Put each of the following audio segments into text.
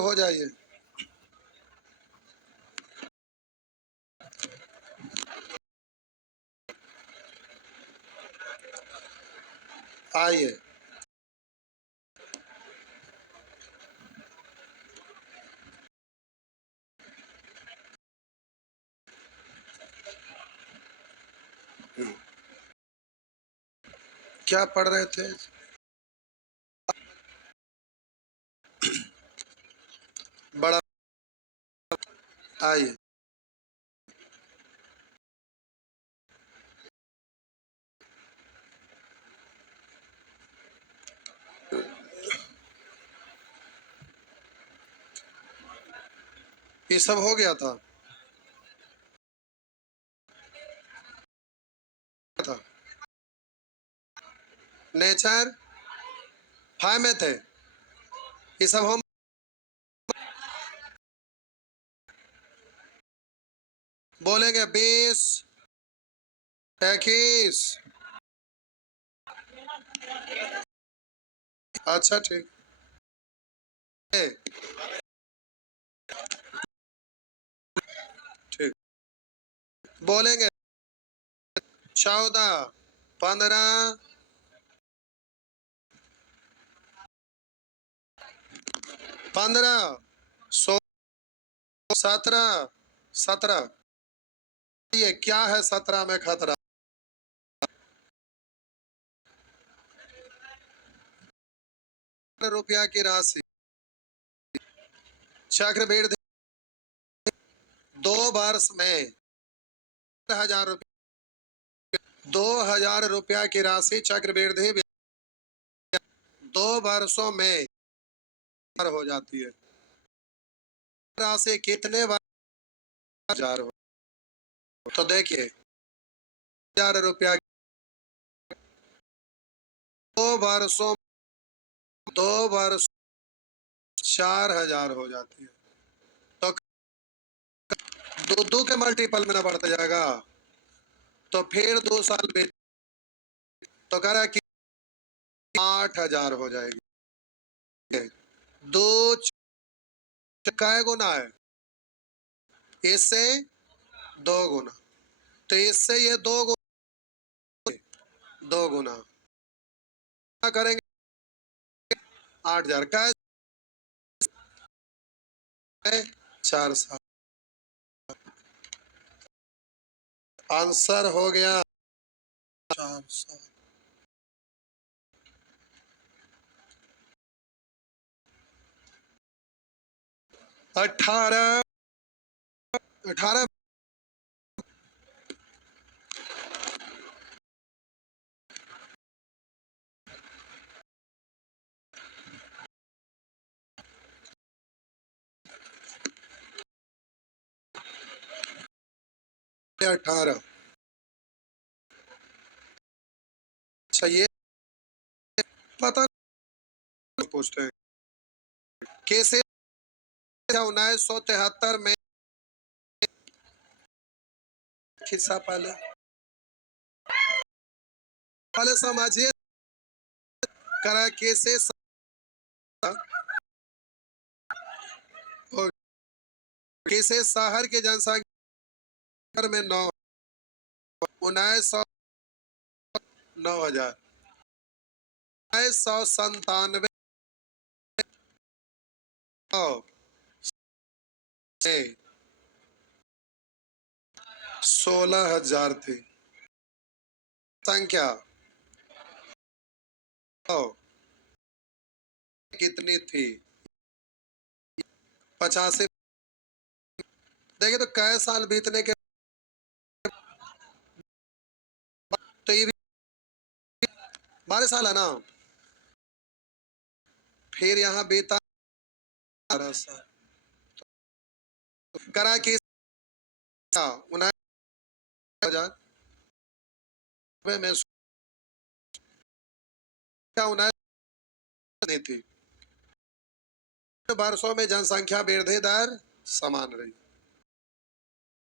हो जाइए। आइए। क्या पढ़ रहे थे? बड़ा। आइए। ये सब हो गया था। नेचर 5 में थे। ये सब हम बोलेंगे 20, 21। अच्छा ठीक है। ठीक। बोलेंगे 14, 15, 16, 17, 17। ये क्या है 17 में खतरा? रुपया की राशि चक्रवृद्धि 2 वर्ष में 2,000 रुपया की राशि चक्रवृद्धि 2 वर्षों में हो जाती है। राशि कितने बार 1000 हो? तो देखिए 1000 रुपया 2 वर्षों 2 वर्ष 4000 हो जाती है। तो दो के मल्टीपल में ना बढ़ता जाएगा। तो फिर 2 साल में तो कह रहा है कि 8000 हो जाएगी। 2 कै गुना है? इससे 2 गुना। तो इससे ये 2 गुना क्या करेंगे? 8000 का 4 साल। आंसर हो गया 4 साल। 18 18 18। अच्छा ये पता नहीं पूछते हैं कैसे 1973 में खिस्सा पहले समझिए करा कैसे कैसे शहर के जनसंख्या में 9,000 1997 से 16,000 थी संख्या। कितनी थी? 85। देखिए तो कई साल बीतने के तो ये भी 12 साल है ना। फिर यहाँ बीता 12 साल करा कि 19,000 में 19 थी। वर्षों में जनसंख्या वृद्धि दर समान रही।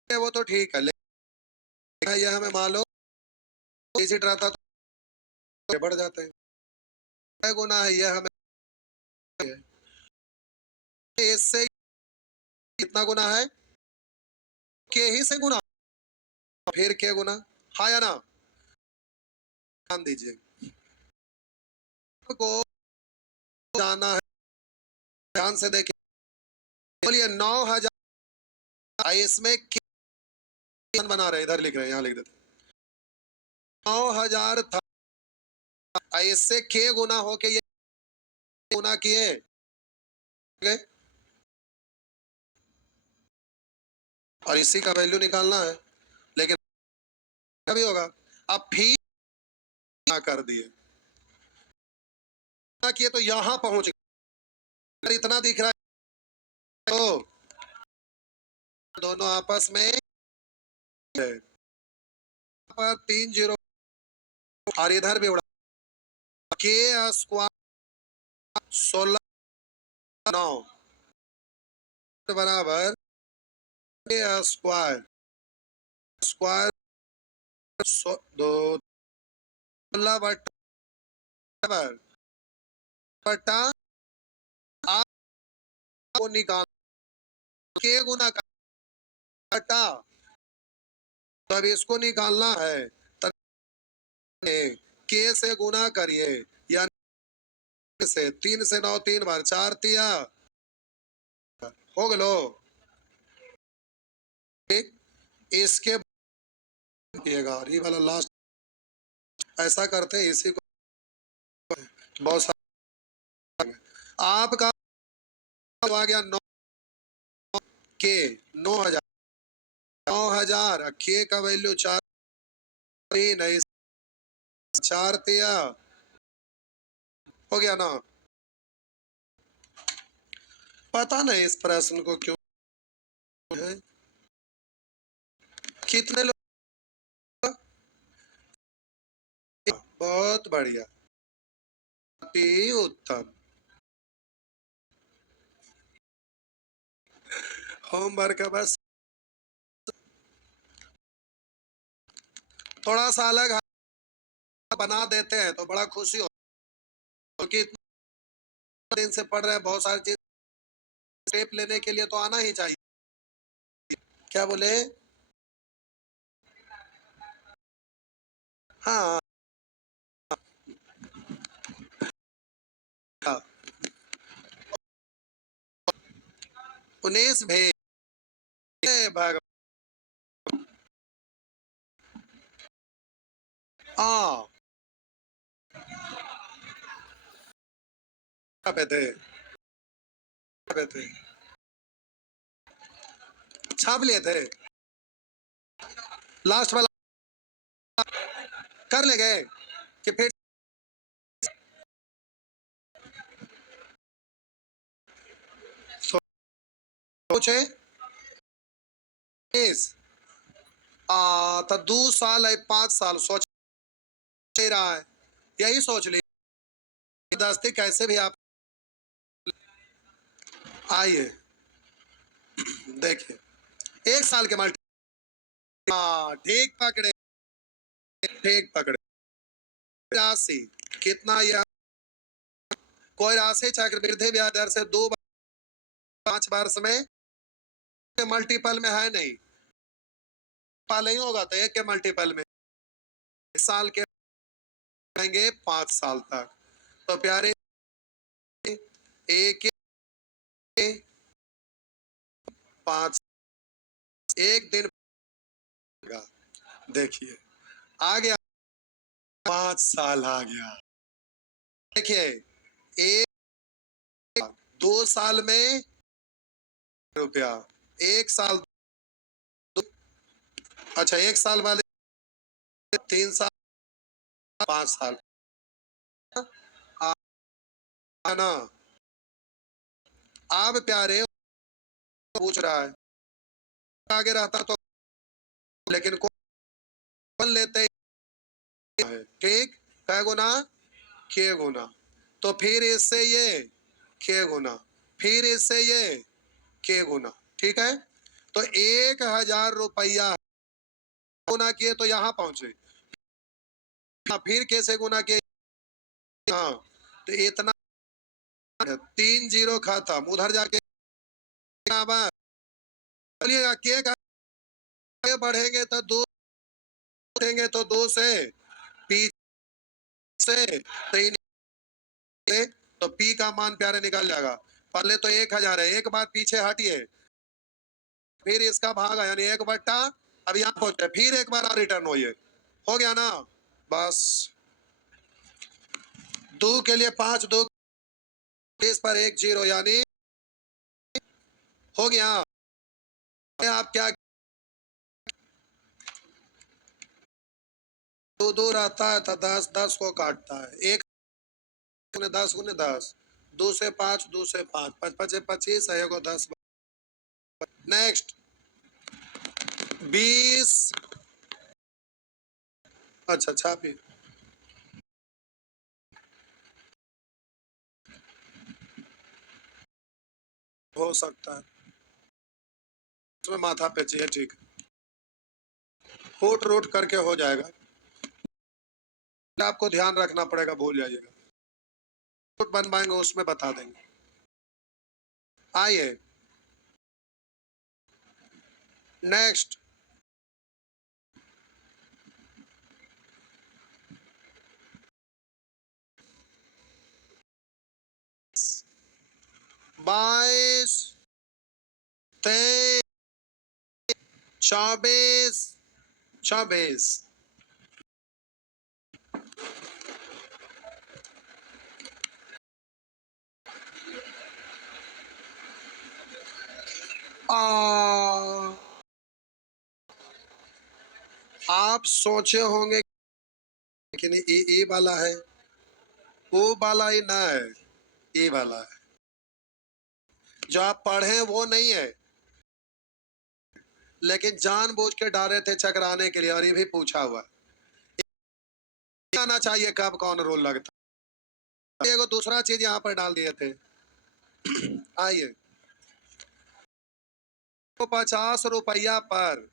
वो तो ठीक है लेकिन यह हमें मालूम डिजिट रहता तो बढ़ जाते हैं। 6 गुना है यह हमें इससे कितना गुना है, के ही से गुना, फिर के गुना, हाँ या ना, ध्यान दीजिए को जाना है, ध्यान से देखिए, बोलिए 9,000, इसमें बना रहे, इधर लिख रहे हैं, यहाँ लिख देते 9,000 था, इससे के गुना हो के ये गुना किए, और इसी का वैल्यू निकालना है, लेकिन कभी होगा, अब फिर कर दिए किए तो यहां पहुंच गए, इतना दिख रहा है तो दोनों आपस में है, पर 3 जीरो, और इधर भी उड़ा, के स्क्वायर 16,9 बराबर के स्क्वायर स्क्वायर 2 बटा को निकाल, के गुना बटा, तो अब इसको निकालना है, के से गुना करिए, यानी से 3 से 9 3 बार, 4 तिया हो गलो, इसके ये वाला लास्ट ऐसा करते हैं, इसी को बहुत सारा आपका आ गया 9 के 9,000, 9,000 के का वैल्यू 4, 3 4 तिया हो गया ना। पता नहीं इस प्रश्न को क्यों है, कितने लोग, बहुत बढ़िया, अति उत्तम, होमवर्क है बस, थोड़ा सा अलग बना देते हैं तो बड़ा खुशी हो, क्योंकि इतना दिन से पढ़ रहे हैं, बहुत सारी चीज स्टेप लेने के लिए तो आना ही चाहिए, क्या बोले, हाँ, 19 भेज भगवान, हाँ पे थे, छाप लिए थे, लास्ट वाला कर ले गए कि फिर सोचे तो 2 साल है 5 साल सोच नहीं रहा है, यही सोच ली, दस्ती कैसे भी आप आइए देखिए, 1 साल के मल्टी, हाँ ठीक पकड़े, ठीक पकड़े, राशि कितना, यह कोई राशि चक्रवृद्धि ब्याज दर से 5 वर्ष में मल्टीपल में है नहीं, नहीं होगा तो 1 के मल्टीपल में, 1 साल के रहेंगे 5 साल तक, तो प्यारे 1 5 1 दिन, देखिए आ गया, 5 साल आ गया, देखिए 2 साल में रुपया, 1 साल, अच्छा 1 साल वाले 3 साल 5 साल ना, आप प्यारे पूछ रहा है, आगे रहता तो, लेकिन कौन लेते हैं, ठीक, कै गुना, के गुना, तो फिर इससे ये के गुना, फिर इससे ये के गुना, ठीक है, तो 1,000 रुपया गुना किए तो यहां पहुंचे, फिर कैसे गुना किए, हाँ तो इतना, 3 जीरो खत्म, उधर जाके बोलिएगा के का आगे बढ़ेंगे तो दो बढ़ेंगे तो दो से पीछे तीन तो पी का मान प्यारे निकल जाएगा। पहले तो 1000 है, एक बार पीछे हटिए, फिर इसका भाग है यानी 1/, अब यहाँ पहुंचे, फिर एक बार रिटर्न होइए, हो गया ना। बस 2 के लिए 5, 2 इस पर 1 0 यानी हो गया। आप क्या 2 2 रहता है तो 10 10 को काटता है, 1 10 गुने 10, 2 से 5, 2 से 5, 5 5 25 है, 10। नेक्स्ट 20, अच्छा छापी हो सकता है, उसमें माथा पे चाहिए, ठीक, फुट रूट करके हो जाएगा, आपको ध्यान रखना पड़ेगा, भूल जाइएगा, फुट बनवाएंगे उसमें बता देंगे। आइए नेक्स्ट 22, 23, 24, 24, आप सोचे होंगे कि नहीं ये वाला है, वो वाला ही ना है, ये वाला है, जो आप पढ़े वो नहीं है, लेकिन जानबूझ के डाले थे चकराने के लिए, और ये भी पूछा हुआ आना चाहिए कब कौन रोल लगता है। एगो दूसरा चीज यहाँ पर डाल दिए थे। आइए तो 50 रुपया पर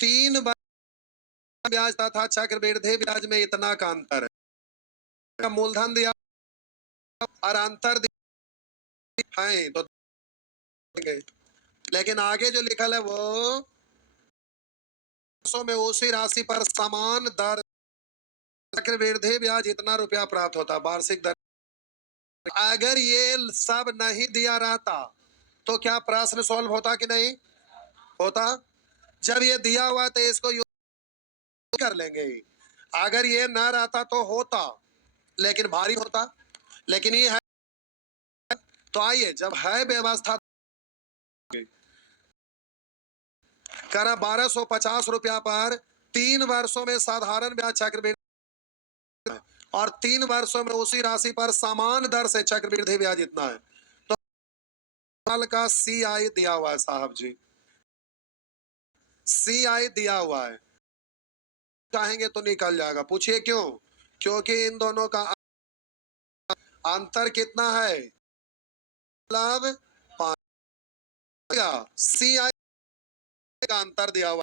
3 बार ब्याज तथा चक्रवृद्धि ब्याज में इतना का अंतर है, मूलधन दिया और अंतर दिया है तो देंगे। लेकिन आगे जो लिखल है वो में उसी राशि पर समान दर चक्रवृद्धि ब्याज इतना रुपया प्राप्त होता, वार्षिक दर। अगर ये सब नहीं दिया रहता तो क्या प्रश्न सॉल्व होता कि नहीं होता? जब ये दिया हुआ तो इसको यूज कर लेंगे, अगर ये ना रहता तो होता, लेकिन भारी होता, लेकिन ये है। तो आइए जब है व्यवस्था करा 1250 रुपया पर 3 वर्षों में साधारण ब्याज चक्रवृद्धि और 3 वर्षों में उसी राशि पर समान दर से चक्रवृद्धि ब्याज इतना है, तो साल का CI दिया हुआ है साहब जी, CI दिया हुआ है, चाहेंगे तो निकल जाएगा, पूछिए क्यों? क्योंकि इन दोनों का अंतर कितना है, मतलब 5 CI का अंतर दिया हुआ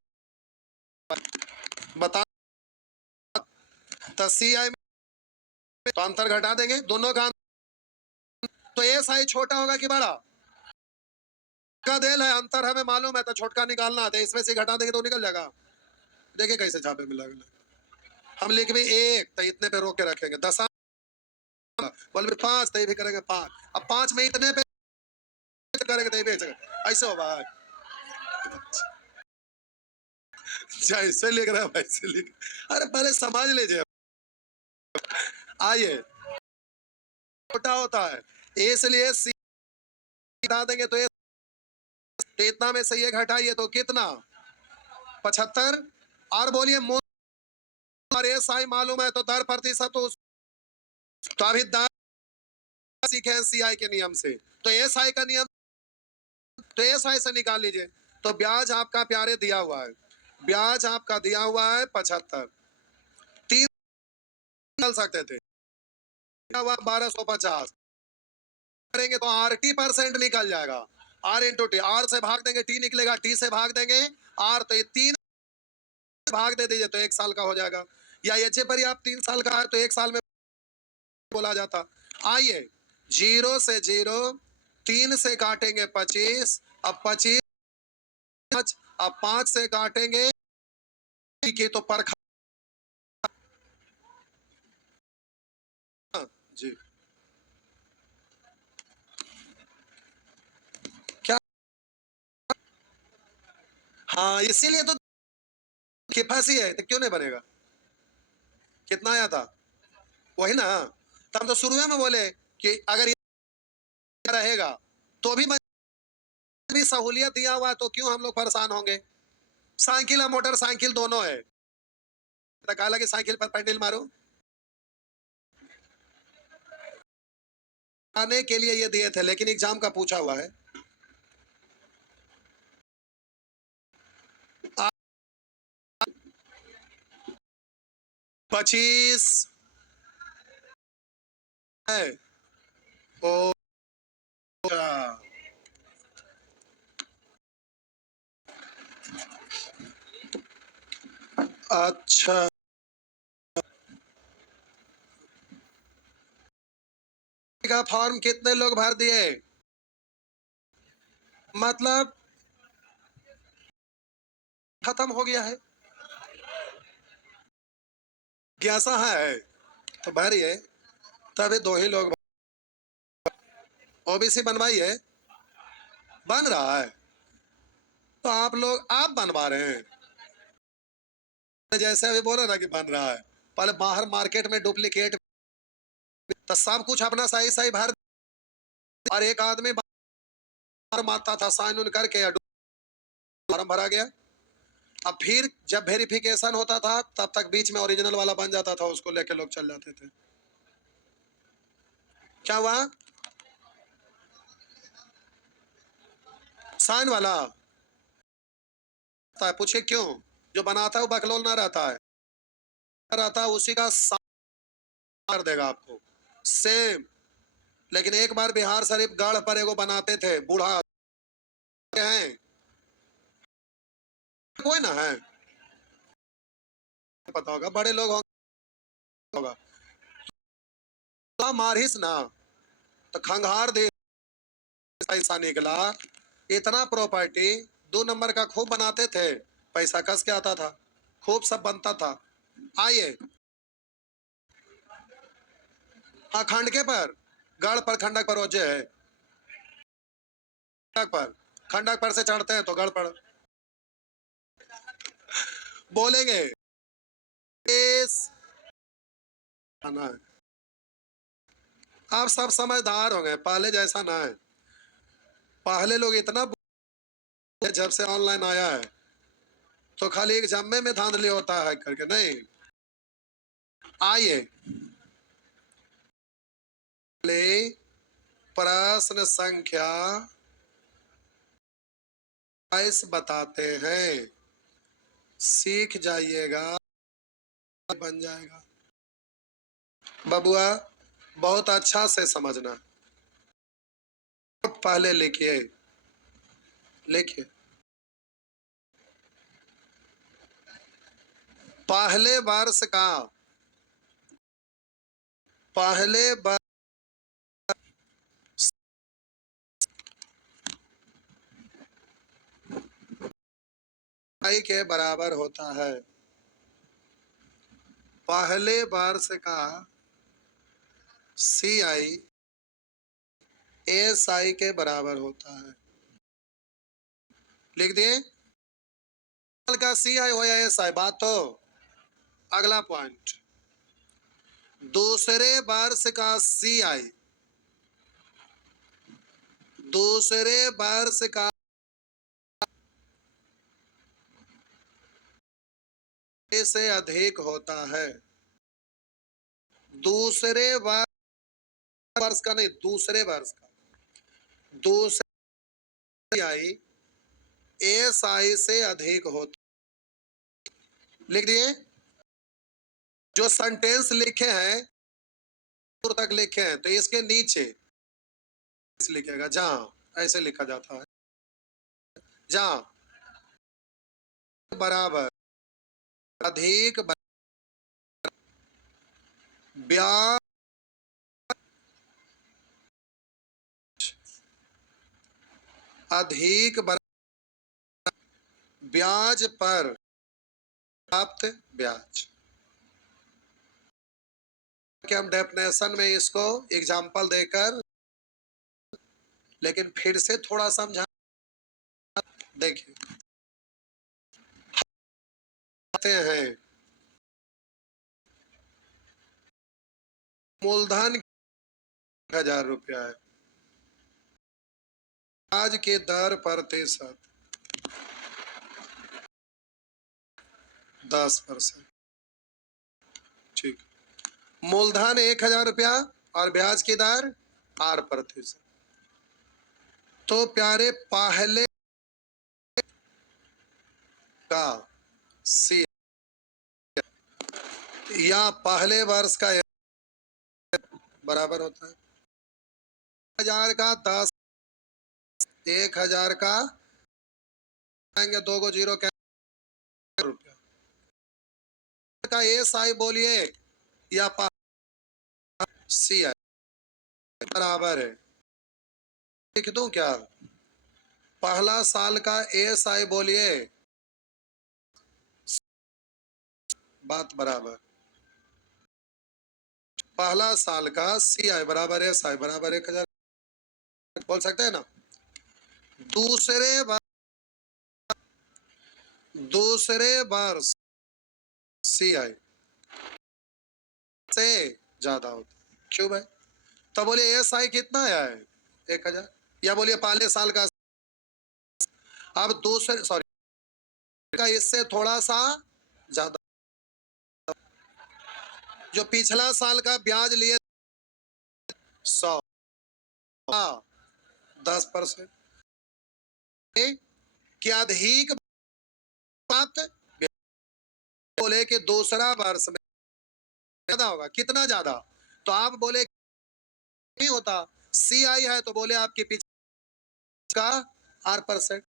बता, तो CI में तो अंतर घटा देंगे दोनों का, तो SI छोटा होगा कि बड़ा का देल है, अंतर हमें मालूम है तो छोटका निकालना आता है, इसमें से घटा देंगे तो निकल जाएगा। देखिए कैसे छापे में लगे, हम लिख भी 1 तो इतने पे रोक के रखेंगे, 10 बोल भी 5 तो ये भी करेंगे 5, अब 5 में इतने पे करेंगे तो ये बेचेंगे, ऐसे हो भाई, जैसे लिख रहे हैं वैसे लिख, अरे पहले समझ लीजिए। आइए छोटा होता है इसलिए घटा देंगे तो इतना में से ये घटाइए तो कितना 75, और बोलिए और SI मालूम है तो दर प्रतिशत तो अभी दर सीखे CI के नियम से, तो SI का नियम तो SI से निकाल लीजिए, तो ब्याज आपका प्यारे दिया हुआ है, ब्याज आपका दिया हुआ है 75, 3 निकल सकते थे, 1250 करेंगे तो RT% निकल जाएगा, R इंटू टी, R से भाग देंगे T निकलेगा, T से भाग देंगे R, तो ये 3 भाग दे दीजिए तो 1 साल का हो जाएगा, या एच पर ही आप 3 साल का है तो 1 साल में बोला जाता। आइए 0 से 0 3 से काटेंगे 25, अब 25, अब 5 से काटेंगे की तो पर जी क्या, हाँ इसीलिए तो किफासी है, तो क्यों नहीं बनेगा। कितना आया था वही ना, तब तो शुरू में बोले कि अगर ये रहेगा तो भी सहूलियत दिया हुआ है, तो क्यों हम लोग परेशान होंगे। साइकिल और मोटरसाइकिल दोनों है, तो कहा कि साइकिल पर पैडल मारो, आने के लिए ये दिए थे, लेकिन एग्जाम का पूछा हुआ है। 25 है ओ, अच्छा का फॉर्म कितने लोग भर दिए, मतलब खत्म हो गया है, कैसा है तो भरिए, तभी 2 ही लोग। ओबीसी बनवाई है, बन रहा है, तो आप बनवा रहे हैं, जैसे अभी बोला ना कि बन रहा है, पहले बाहर मार्केट में डुप्लीकेट, तो सब कुछ अपना सही सही भर, और एक आदमी बाहर मारता था साइन उन करके, फॉर्म भरा गया। अब फिर जब वेरिफिकेशन होता था तब तक बीच में ओरिजिनल वाला बन जाता था, उसको लेके लोग चल जाते थे। क्या हुआ, साइन वाला पूछे क्यों, जो बनाता है वो बकलोल ना रहता है, रहता है उसी का कर देगा आपको सेम। लेकिन एक बार बिहार शरीफ गढ़ पर एगो बनाते थे, बूढ़ा हैं, कोई ना है, पता होगा बड़े लोग होगा, तो मारिस ना, तो खंगार दे पैसा निकला, इतना प्रॉपर्टी 2 नंबर का खूब बनाते थे, पैसा कस के आता था, खूब सब बनता था। आइए, हाँ खंडके पर, गढ़ पर खंडक पर रोजे है, खंडक पर, खंडक पर से चढ़ते हैं तो गढ़ पर बोलेंगे इस ना है। आप सब समझदार हो गए, पहले जैसा ना है, पहले लोग इतना जब से ऑनलाइन आया है तो खाली एक जम्मे में धांधली होता है करके नहीं। आइए प्रश्न संख्या 22 बताते हैं, सीख जाइएगा, बन जाएगा बबुआ, बहुत अच्छा से समझना। पहले लिखिए, लिखिए, पहले वर्ष का, पहले वर्ष के बराबर होता है, पहले वर्ष का CI SI के बराबर होता है, लिख दिए, का CI हो या SI, बात तो। अगला पॉइंट, दूसरे वर्ष का CI, दूसरे वर्ष का से अधिक होता है, दूसरे वर्ष का नहीं, दूसरे वर्ष का, दूसरे CI SI से अधिक होता, लिख दिए। जो सेंटेंस लिखे हैं तक लिखे हैं, तो इसके नीचे लिखेगा जहां ऐसे लिखा जाता है, जहां बराबर, अधिक, ब्याज अधिक ब्याज पर प्राप्त ब्याज। कि हम डेफिनेशन में इसको एग्जाम्पल देकर, लेकिन फिर से थोड़ा समझा। देखिए हैं मूलधन 1,000 रुपया है, ब्याज की दर प्रतिशत 10%। ठीक, मूलधन 1,000 रुपया और ब्याज की दर 8%। तो प्यारे पहले का सी या पहले वर्ष का बराबर होता है 1,000 का 10, 1,000 का आएंगे 2 को 0 रुपया का SI बोलिए या CI बराबर है। लिख दूं क्या? पहला साल का SI बोलिए, बात बराबर। पहला साल का CI बराबर SI बराबर 1,000 बोल सकते हैं ना। दूसरे वर्ष CI से ज्यादा होता है। क्यों भाई? तो बोलिए SI कितना आया है? 1,000। या बोलिए पहले साल का, अब दूसरे सॉरी का इससे थोड़ा सा ज्यादा, जो पिछला साल का ब्याज लिए 100 10% कि अधिक प्राप्त बोले कि दूसरा वर्ष में ज्यादा होगा। कितना ज्यादा? तो आप बोले नहीं होता, CI है तो बोले आपके पीछे का 8%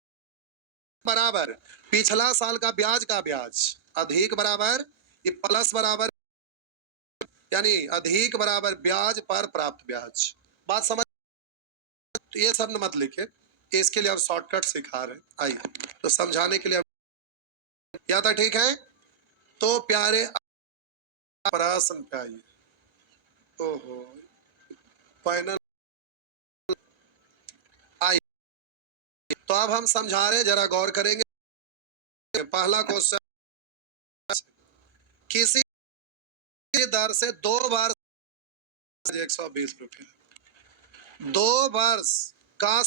बराबर पिछला साल का ब्याज अधिक बराबर ये प्लस बराबर, यानी अधिक बराबर ब्याज पर प्राप्त ब्याज। बात समझ? तो ये सब मत लिखे, इसके लिए आप शॉर्टकट सिखा रहे हैं। आइए तो समझाने के लिए या था, ठीक है। तो प्यारे प्रश्न पे आइए। ओहो पैनल आइए, तो अब हम समझा रहे, जरा गौर करेंगे। पहला क्वेश्चन, किसी दर से 2 बार 120 रुपया, 2 वर्ष का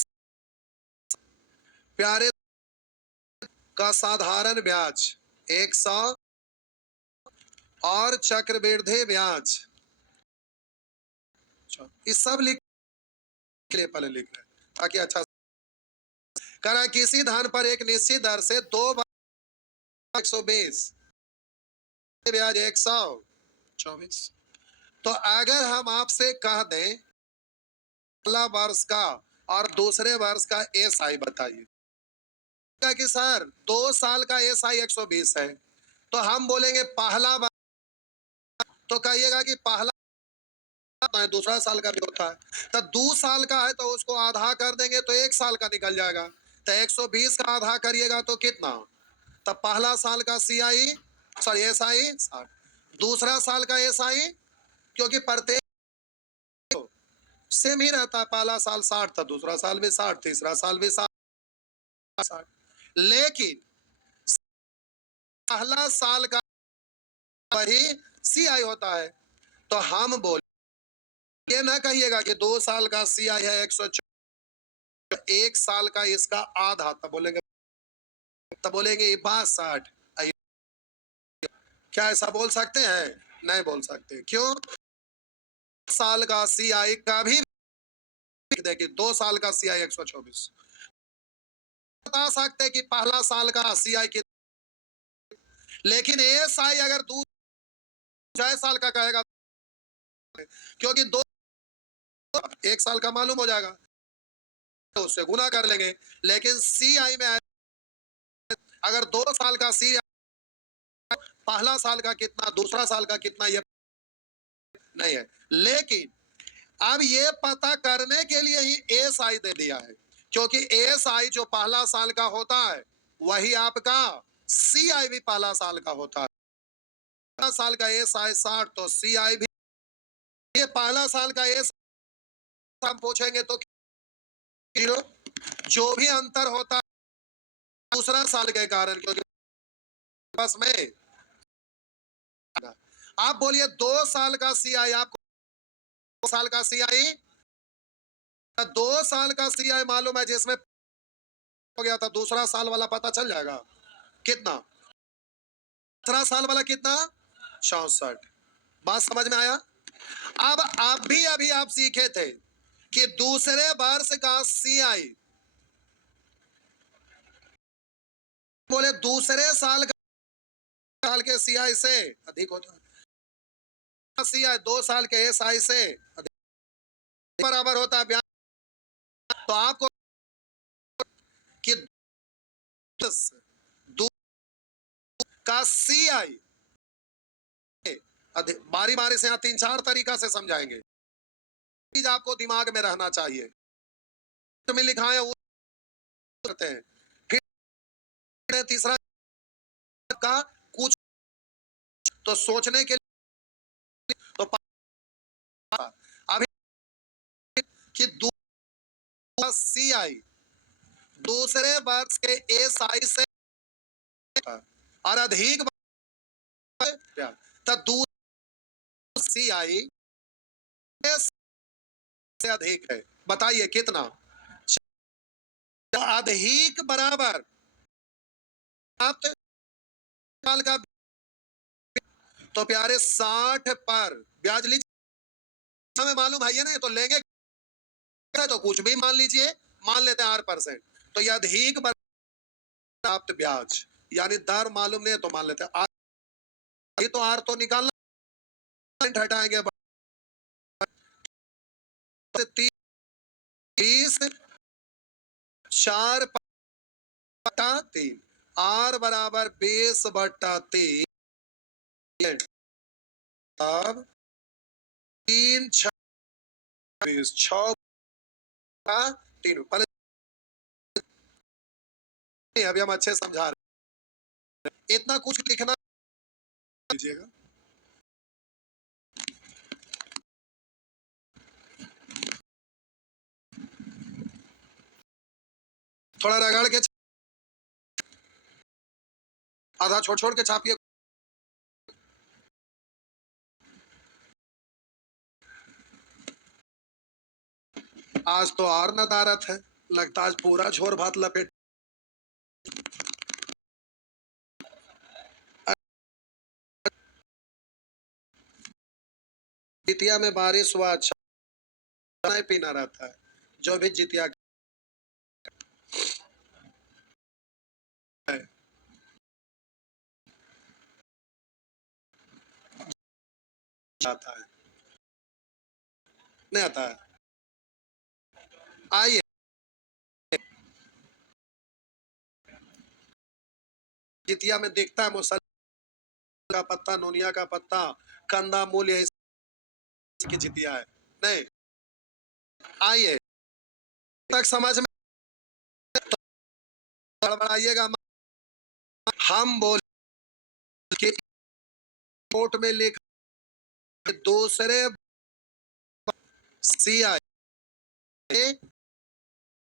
प्यारे का साधारण ब्याज 100 और चक्रवृद्धि ब्याज, इस सब लिख के पहले लिख रहे हैं ताकि अच्छा करा। किसी धन पर एक निश्चित दर से 2 बार 120 ब्याज 124। तो अगर हम आपसे कह दें पहला वर्ष का और दूसरे वर्ष का SI बताइए, कि सर 2 साल का SI 120 है, तो हम बोलेंगे पहला वर्ष, तो कहिएगा कि पहला है, दूसरा साल का भी होता है। तो 2 साल का है तो उसको आधा कर देंगे तो 1 साल का निकल जाएगा। तो 120 का आधा करिएगा तो कितना? तो पहला साल का CI सॉरी SI 60, दूसरा साल का SI, क्योंकि प्रत्येक सेम ही रहता है, पहला साल 60 था, दूसरा साल भी 60, तीसरा साल भी 60। लेकिन पहला साल का वही CI होता है। तो हम बोले ये ना कहिएगा कि 2 साल का CI है 104, 1 साल का इसका आधा, तब बोलेंगे ये 62। क्या ऐसा बोल सकते हैं? नहीं बोल सकते। क्यों? साल का CI का भी देखिए, 2 साल का CI 124 बता सकते हैं कि पहला साल का CI की, लेकिन SI अगर 2 साल का कहेगा, क्योंकि 2 1 साल का मालूम हो जाएगा तो उससे गुना कर लेंगे। लेकिन CI में अगर 2 साल का CI, पहला साल का कितना दूसरा साल का कितना ये नहीं है। लेकिन अब ये पता करने के लिए ही SI दे दिया है क्योंकि एएसआई जो पहला साल का होता है वही आपका सीआई भी पहला साल का होता है। पहला साल का एएसआई 60 तो सीआई भी ये पहला साल का एएसआई हम पूछेंगे तो जो भी अंतर होता है दूसरा साल के कारण, क्योंकि बस में आप बोलिए 2 साल का सीआई, आपको 2 साल का सीआई, 2 साल का सीआई मालूम है जिसमें हो गया था, दूसरा साल वाला पता चल जाएगा कितना, 18 साल वाला कितना 64। बात समझ में आया? अब आप भी अभी आप सीखे थे कि दूसरे वर्ष का सीआई, बोले दूसरे साल के सीआई से अधिक होता है, सीआई 2 साल के एसआई से अधिक बराबर होता है। तो आपको कि का सीआई बारी बारी से यहाँ 3-4 तरीका से समझाएंगे, चीज आपको दिमाग में रहना चाहिए। तो में लिखा है वो करते हैं, फिर तीसरा का कुछ तो सोचने के लिए तो अभी कि दूसरा सीआई दूसरे वर्ष के एसआई से और अधिक तो दूसरा सीआई से अधिक है। बताइए कितना? अधिक बराबर साल का, तो प्यारे 60 पर ब्याज लीजिए, हमें मालूम है ये नहीं तो लेंगे तो कुछ भी मान लीजिए, मान लेते हैं 8%, तो यह अधिक प्राप्त ब्याज यानी दर मालूम नहीं है तो मान लेते हैं ये तो आर तो निकालना, हटाएंगे 30 4/3 आर बराबर 20/3 अब 3 26 6/3 पहले अभी हम अच्छे समझा रहे, इतना कुछ लिखना लीजिएगा, थोड़ा रगड़ के आधा छोड़ छोड़ के छापिए। आज तो और नदारत है, लगता आज पूरा झोर भात लपेट। जितिया में बारिश हुआ, अच्छा नहीं पीना रहता है जो भी जितिया है। आता है नहीं आता है, आइए जितिया में दिखता है मुसल्ला का पत्ता, नोनिया का पत्ता, कंदा मूल, यही की जितिया है। नहीं आइए तक समझ में गड़बड़ाइएगा, हम बोल के कोर्ट में लिखा दूसरे सीआई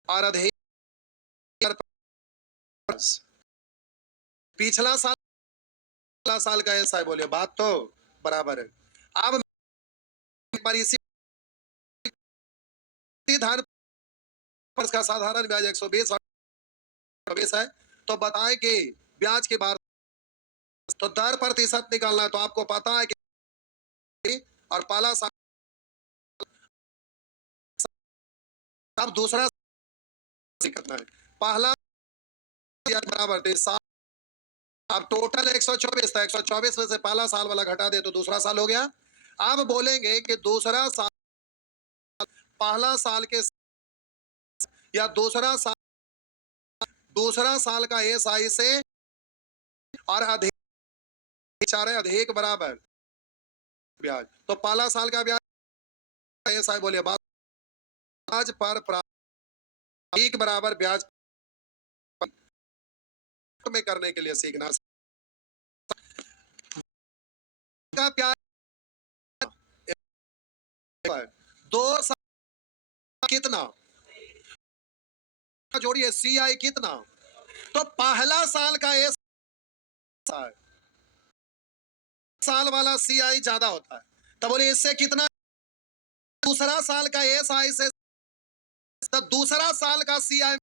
और अधिक पिछला साल का ऐसा है, बोलिए बात तो बराबर है। अब पर इसी धन पर का साधारण ब्याज 120 है, तो बताएं कि ब्याज के बाद तो दर प्रतिशत निकालना है, तो आपको पता है कि और पहला साल अब दूसरा करना है, पहला बराबर थे अब टोटल 124 था, 124 में से पहला साल वाला घटा दे तो दूसरा साल हो गया। अब बोलेंगे कि दूसरा साल पहला साल के या दूसरा साल का एसआई से और अधिक अधिक बराबर ब्याज, तो पहला साल का ब्याज एसआई बोलिए ब्याज पर एक बराबर ब्याज में करने के लिए सीखना का प्यार। 2 साल कितना जोड़िए, सी आई कितना, तो पहला साल का एस साल वाला सी आई ज्यादा होता है, तो बोले इससे कितना, दूसरा साल का एस आई से, तो दूसरा साल का सी आई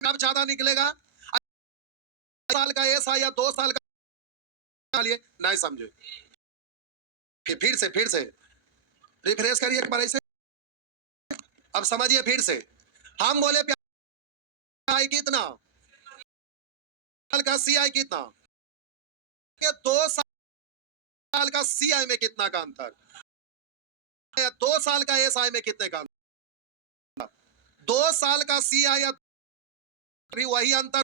कब ज्यादा निकलेगा, साल का एस आई या 2 साल का लिए नहीं समझे, फिर से रिफ्रेश करिए एक बार ऐसे, अब समझिए फिर से। हम बोले आई कितना, साल का सी आई कितना, 2 साल का सी आई में कितना का अंतर, या 2 साल का एस आई में कितने का अंतर, 2 साल का सी आई या भी वही अंतर,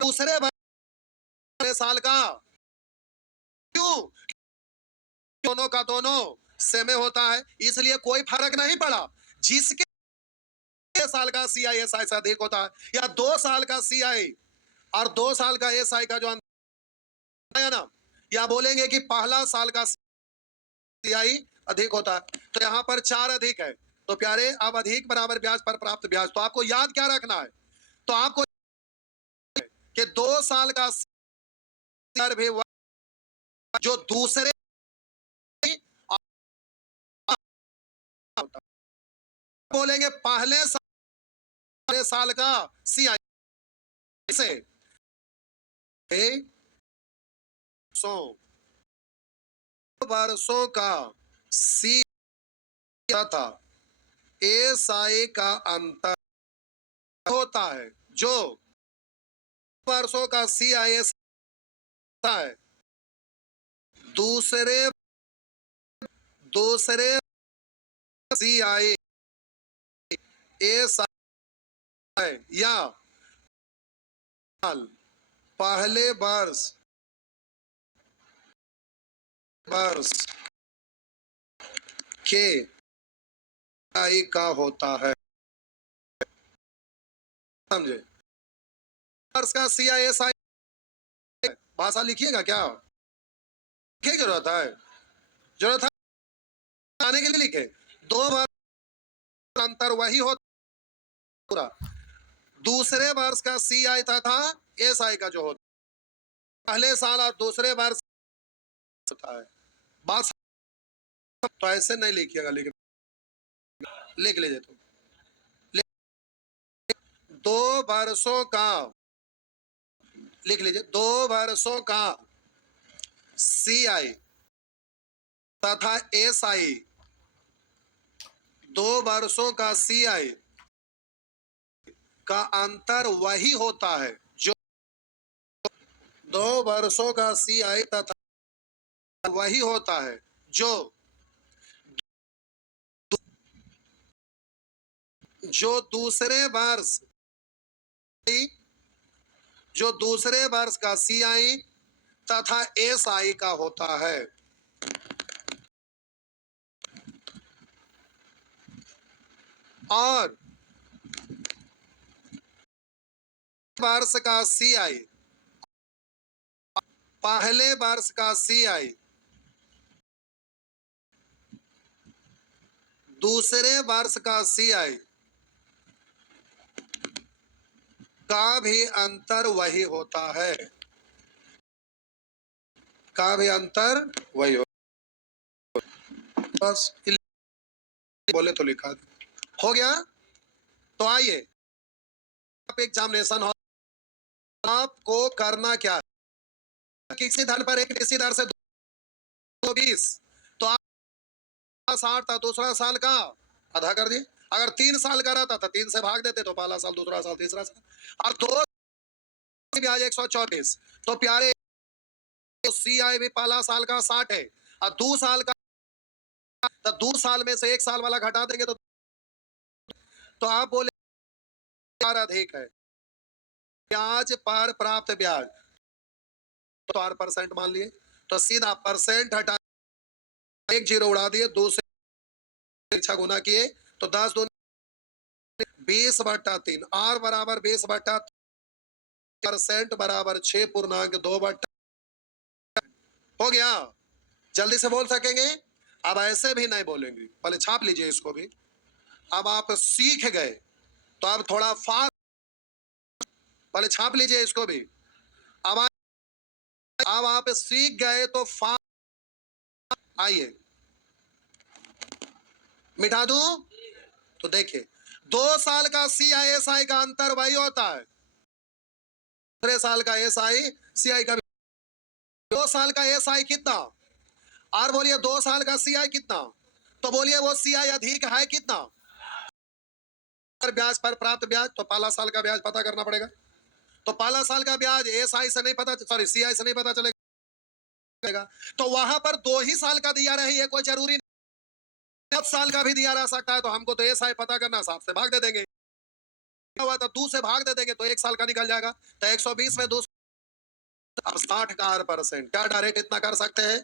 दूसरे साल का, क्यों, दोनों का दोनों सेमे होता है, इसलिए कोई फर्क नहीं पड़ा, जिसके साल का सी आई एस आई से अधिक होता है, या 2 साल का सी आई और 2 साल का एस आई का जो अंतर है ना, या बोलेंगे कि पहला साल का सी आई अधिक होता है, तो यहाँ पर 4 अधिक है, तो प्यारे अब अधिक बराबर ब्याज पर प्राप्त ब्याज, तो आपको याद क्या रखना है, तो आपको कि 2 साल का भी जो दूसरे बोलेंगे पहले साल का सी आई से वर्षों का सी था, एस आई का अंतर होता है, जो वर्षों का सी आई एस है, दूसरे सी आई एस आई या पहले वर्ष के आई का होता है, समझे, वर्ष का सी आई एस आई भाषा लिखिएगा क्या, क्या जरूरत है आने के लिए लिखे, 2 वर्ष अंतर वही होता पूरा, दूसरे वर्ष का सी आई था एस आई का जो होता पहले साल और दूसरे वर्ष होता है, बात तो ऐसे नहीं लिखिएगा, लिख लीजिए, तो 2 वर्षों का लिख लीजिए, 2 वर्षों का सी आई तथा एस आई, 2 वर्षों का सी आई का अंतर वही होता है, जो 2 वर्षों का सी आई तथा वही होता है जो दूसरे वर्ष का सी आई तथा एस आई का होता है, और वर्ष का सी आई, पहले वर्ष का सी आई दूसरे वर्ष का सी आई का भी अंतर वही होता है, का भी अंतर वही हो, बस बोले तो लिखा हो गया। तो आइए, आप एग्जामिनेशन हो, आपको करना क्या है, किसी धन पर एक निश्चित दर से 220, तो आप 60 था, दूसरा साल का आधा कर दिए, अगर 3 साल का रहता था 3 से भाग देते, तो पहला साल, दूसरा साल, तीसरा साल, और 2 ब्याज 124, तो प्यारे सी आई भी पहला साल का 60 है, और 2 साल का, तो 2 साल में से 1 साल वाला घटा देंगे, तो आप बोले अधिक है, ब्याज पर प्राप्त ब्याज तो 8% मान लिए, तो सीधा परसेंट हटा, 1 जीरो उड़ा दिए, 2 से 6 गुना किए, तो 10 दूनी 20/3, आर बराबर 20% बराबर 6.2 हो गया। जल्दी से बोल सकेंगे? अब ऐसे भी नहीं बोलेंगे, पहले छाप लीजिए इसको भी। अब आप सीख गए तो अब थोड़ा फास्ट, पहले छाप लीजिए इसको भी। अब अब आप सीख गए तो फास्ट, आइए मिटा दूं। तो देखिए 2 साल का CISI का अंतर वही होता है, दूसरे साल का SI CI का। 2 साल का SI कितना, और बोलिए 2 साल का CI कितना, तो बोलिए वो CI अधिक है कितना, ब्याज पर प्राप्त ब्याज, तो पहला साल का ब्याज पता करना पड़ेगा। तो पहला साल का ब्याज SI से नहीं पता, सॉरी CI से नहीं पता चलेगा, तो वहां पर 2 ही साल का दिया रहे, ये कोई जरूरी नहीं 7 साल का भी दिया रह सकता है। तो हमको तो SI पता करना, 7 से भाग दे देंगे, हुआ तो 2 से भाग दे देंगे तो 1 साल का निकल जाएगा। तो 120 में 2, अब 60 का R%, क्या डायरेक्ट इतना कर सकते हैं?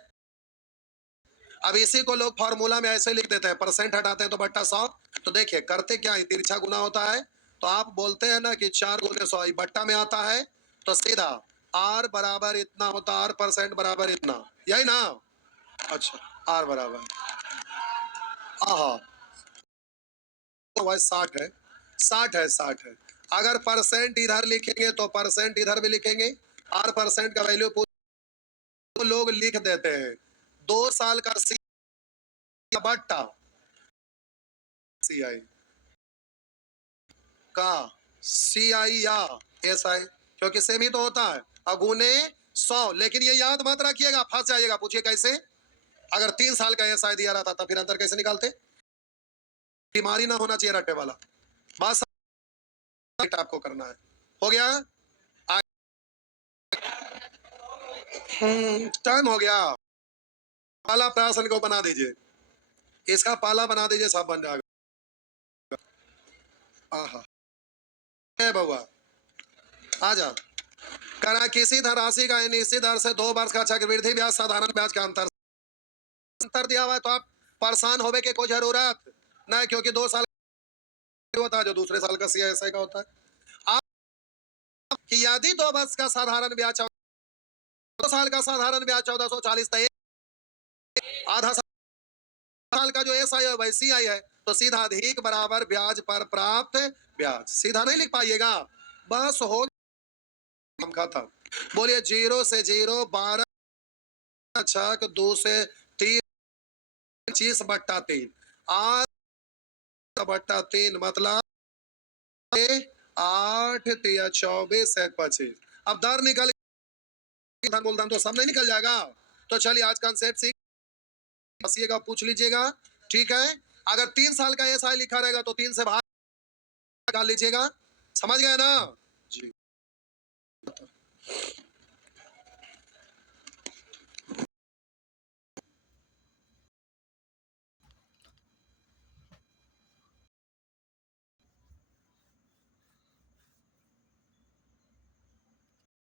अब इसी को लोग फॉर्मूला में ऐसे लिख देते हैं, परसेंट हटाते हैं तो बट्टा 100। तो देखिए करते क्या है, तिरछा गुना होता है, तो आप बोलते हैं ना कि 4 गुने 100 बट्टा में आता है, तो सीधा R बराबर इतना होता है, R% बराबर इतना, यही ना। अच्छा, R बराबर, हाँ तो वह 60 है, 60 है, 60 है। अगर परसेंट इधर लिखेंगे तो परसेंट इधर भी लिखेंगे, R% का वैल्यू तो लोग लिख देते हैं 2 साल का बट्टा CI का CI या SI, क्योंकि सेम ही तो होता है, अगुने 100। लेकिन ये याद मत रखिएगा, फंस जाइएगा। पूछिए कैसे? अगर 3 साल का SI दिया रहता तो फिर अंतर कैसे निकालते? बीमारी ना होना चाहिए रट्टे वाला, बस आपको करना है। हो गया, टाइम हो गया। पाला प्रासन को बना दीजिए, इसका पाला बना दीजिए, सब बन जाएगा। आहा बउआ आ जा। करा किसी धनराशि का निश्चित दर से 2 वर्ष का चक्रवृद्धि ब्याज साधारण ब्याज का अंतर दिया हुआ है, तो आप परेशान होने की कोई जरूरत नहीं, क्योंकि 2 साल होता है जो दूसरे साल का CISI का होता है। आप कि यदि 2 वर्ष का साधारण ब्याज 2 साल का साधारण ब्याज 1440, आधा साल का जो SI है वही CI है, तो सीधा अधिक बराबर ब्याज पर प्राप्त ब्याज। सीधा नहीं लिख पाइएगा, बस हो खत्म। बोलिए 0 से 0, 12 छक 2 से 3, 25/3, 8/3 मतलब 8 तिया 24 एक 25। अब दर निकल, धन मूलधन तो सब नहीं निकल जाएगा। तो चलिए आज कंसेप्ट सीखिएगा, पूछ लीजिएगा, ठीक है। अगर 3 साल का SI लिखा रहेगा तो 3 से भाग निकाल लीजिएगा, समझ गए ना जी।